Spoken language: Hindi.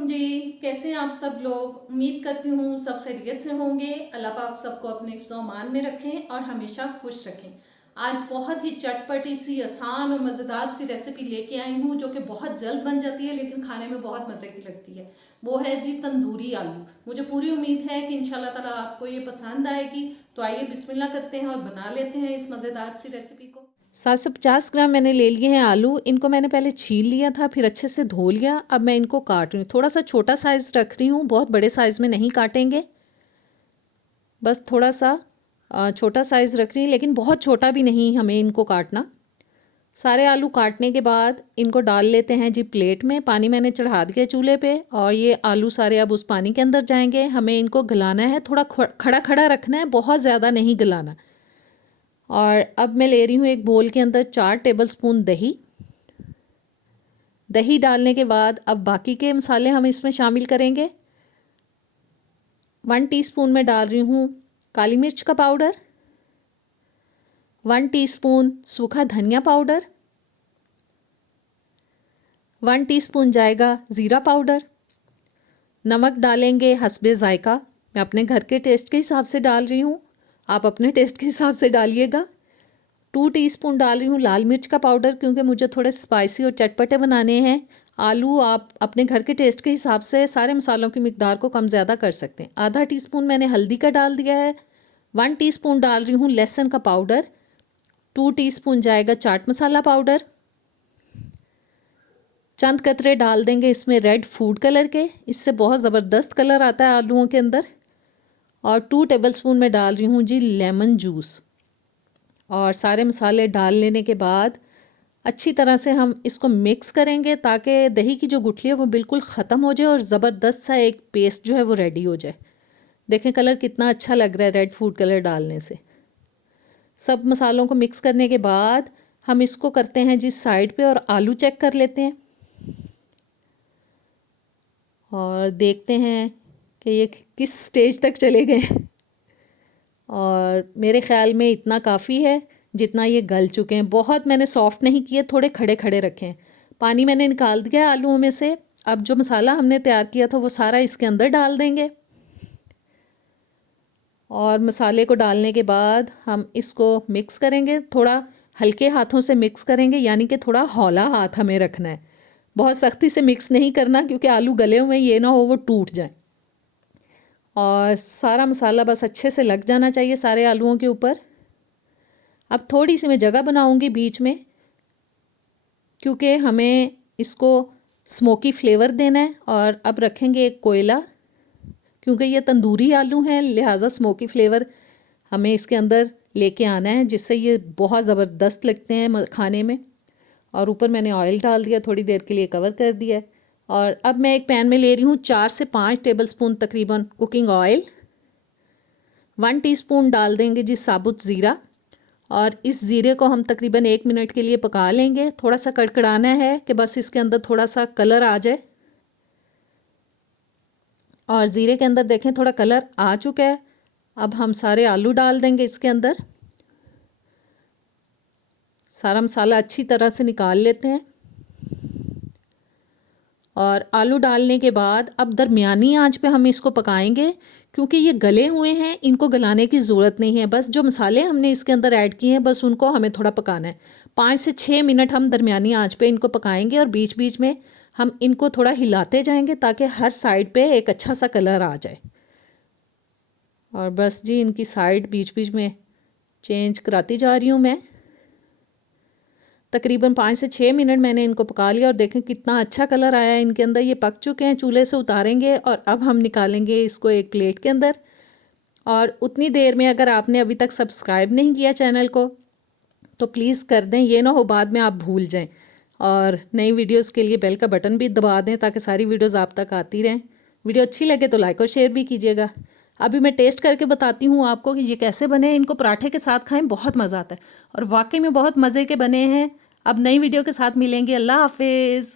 वालेकुम जी। कैसे हैं आप सब लोग। उम्मीद करती हूँ सब खैरियत से होंगे। अल्लाह पाक सबको अपने हिफ्ज़-ओ-अमान में रखें और हमेशा खुश रखें। आज बहुत ही चटपटी सी आसान और मज़ेदार सी रेसिपी लेके आई हूँ जो कि बहुत जल्द बन जाती है लेकिन खाने में बहुत मज़े की लगती है। वो है जी तंदूरी आलू। मुझे पूरी उम्मीद है कि इंशाल्लाह ताला आपको ये पसंद आएगी। तो आइए बिस्मिल्लाह करते हैं और बना लेते हैं इस मज़ेदार सी रेसिपी को। 750 ग्राम मैंने ले लिए हैं आलू। इनको मैंने पहले छील लिया था, फिर अच्छे से धो लिया। अब मैं इनको काट रही हूँ। थोड़ा सा छोटा साइज़ रख रही हूँ, बहुत बड़े साइज़ में नहीं काटेंगे, बस थोड़ा सा छोटा साइज़ रख रही हूँ, लेकिन बहुत छोटा भी नहीं हमें इनको काटना। सारे आलू काटने के बाद इनको डाल लेते हैं जी प्लेट में। पानी मैंने चढ़ा दिया चूल्हे पे और ये आलू सारे अब उस पानी के अंदर जाएंगे। हमें इनको गलाना है, थोड़ा खड़ा खड़ा रखना है, बहुत ज़्यादा नहीं गलाना। और अब मैं ले रही हूँ एक बोल के अंदर 4 टेबलस्पून दही। दही डालने के बाद अब बाकी के मसाले हम इसमें शामिल करेंगे। 1 टीस्पून में डाल रही हूँ काली मिर्च का पाउडर, 1 टीस्पून सूखा धनिया पाउडर, 1 टीस्पून जाएगा ज़ीरा पाउडर। नमक डालेंगे हस्बे ज़ायका। मैं अपने घर के टेस्ट के हिसाब से डाल रही हूँ, आप अपने टेस्ट के हिसाब से डालिएगा। 2 टीस्पून डाल रही हूँ लाल मिर्च का पाउडर, क्योंकि मुझे थोड़े स्पाइसी और चटपटे बनाने हैं। आलू आप अपने घर के टेस्ट के हिसाब से सारे मसालों की मिकदार को कम ज़्यादा कर सकते हैं। आधा टीस्पून मैंने हल्दी का डाल दिया है। 1 टीस्पून डाल रही हूँ लहसुन का पाउडर। 2 टीस्पून जाएगा चाट मसाला पाउडर। चंद कतरे डाल देंगे इसमें रेड फूड कलर के, इससे बहुत ज़बरदस्त कलर आता है आलूओं के अंदर। और 2 टेबलस्पून में डाल रही हूँ जी लेमन जूस। और सारे मसाले डाल लेने के बाद अच्छी तरह से हम इसको मिक्स करेंगे ताकि दही की जो गुठली है वो बिल्कुल ख़त्म हो जाए और ज़बरदस्त सा एक पेस्ट जो है वो रेडी हो जाए। देखें कलर कितना अच्छा लग रहा है रेड फूड कलर डालने से। सब मसालों को मिक्स करने के बाद हम इसको करते हैं जी साइड पे और आलू चेक कर लेते हैं और देखते हैं कि ये किस स्टेज तक चले गए। और मेरे ख़्याल में इतना काफ़ी है जितना ये गल चुके हैं। बहुत मैंने सॉफ्ट नहीं किए, थोड़े खड़े खड़े रखे हैं। पानी मैंने निकाल दिया है आलूओं में से। अब जो मसाला हमने तैयार किया था वो सारा इसके अंदर डाल देंगे। और मसाले को डालने के बाद हम इसको मिक्स करेंगे, थोड़ा हल्के हाथों से मिक्स करेंगे, यानी कि थोड़ा हौला हाथ हमें रखना है। बहुत सख्ती से मिक्स नहीं करना क्योंकि आलू गले हुए हैं, ये ना हो वो टूट जाए। और सारा मसाला बस अच्छे से लग जाना चाहिए सारे आलूओं के ऊपर। अब थोड़ी सी मैं जगह बनाऊंगी बीच में, क्योंकि हमें इसको स्मोकी फ्लेवर देना है। और अब रखेंगे एक कोयला, क्योंकि ये तंदूरी आलू हैं, लिहाजा स्मोकी फ्लेवर हमें इसके अंदर लेके आना है, जिससे ये बहुत ज़बरदस्त लगते हैं खाने में। और ऊपर मैंने ऑयल डाल दिया, थोड़ी देर के लिए कवर कर दिया है। और अब मैं एक पैन में ले रही हूँ 4 से 5 टेबलस्पून तकरीबन कुकिंग ऑयल। 1 टीस्पून डाल देंगे जी साबुत ज़ीरा। और इस ज़ीरे को हम तकरीबन 1 मिनट के लिए पका लेंगे। थोड़ा सा कड़कड़ाना है कि बस इसके अंदर थोड़ा सा कलर आ जाए। और ज़ीरे के अंदर देखें थोड़ा कलर आ चुका है। अब हम सारे आलू डाल देंगे इसके अंदर। सारा मसाला अच्छी तरह से निकाल लेते हैं। और आलू डालने के बाद अब दरमियानी आंच पे हम इसको पकाएंगे, क्योंकि ये गले हुए हैं, इनको गलाने की ज़रूरत नहीं है। बस जो मसाले हमने इसके अंदर ऐड किए हैं बस उनको हमें थोड़ा पकाना है। 5 से 6 मिनट हम दरमियानी आंच पे इनको पकाएंगे और बीच बीच में हम इनको थोड़ा हिलाते जाएंगे ताकि हर साइड पे एक अच्छा सा कलर आ जाए। और बस जी इनकी साइड बीच बीच में चेंज कराती जा रही हूँ मैं। तकरीबन 5 से 6 मिनट मैंने इनको पका लिया और देखें कितना अच्छा कलर आया है इनके अंदर। ये पक चुके हैं, चूल्हे से उतारेंगे और अब हम निकालेंगे इसको एक प्लेट के अंदर। और उतनी देर में अगर आपने अभी तक सब्सक्राइब नहीं किया चैनल को तो प्लीज़ कर दें, ये ना हो बाद में आप भूल जाएं। और नई वीडियोस के लिए बेल का बटन भी दबा दें ताकि सारी वीडियोस आप तक आती रहें। वीडियो अच्छी लगे तो लाइक और शेयर भी कीजिएगा। अभी मैं टेस्ट करके बताती हूँ आपको कि ये कैसे बने। इनको पराठे के साथ खाएं, बहुत मज़ा आता है और वाकई में बहुत मज़े के बने हैं। अब नई वीडियो के साथ मिलेंगे। अल्लाह हाफिज़।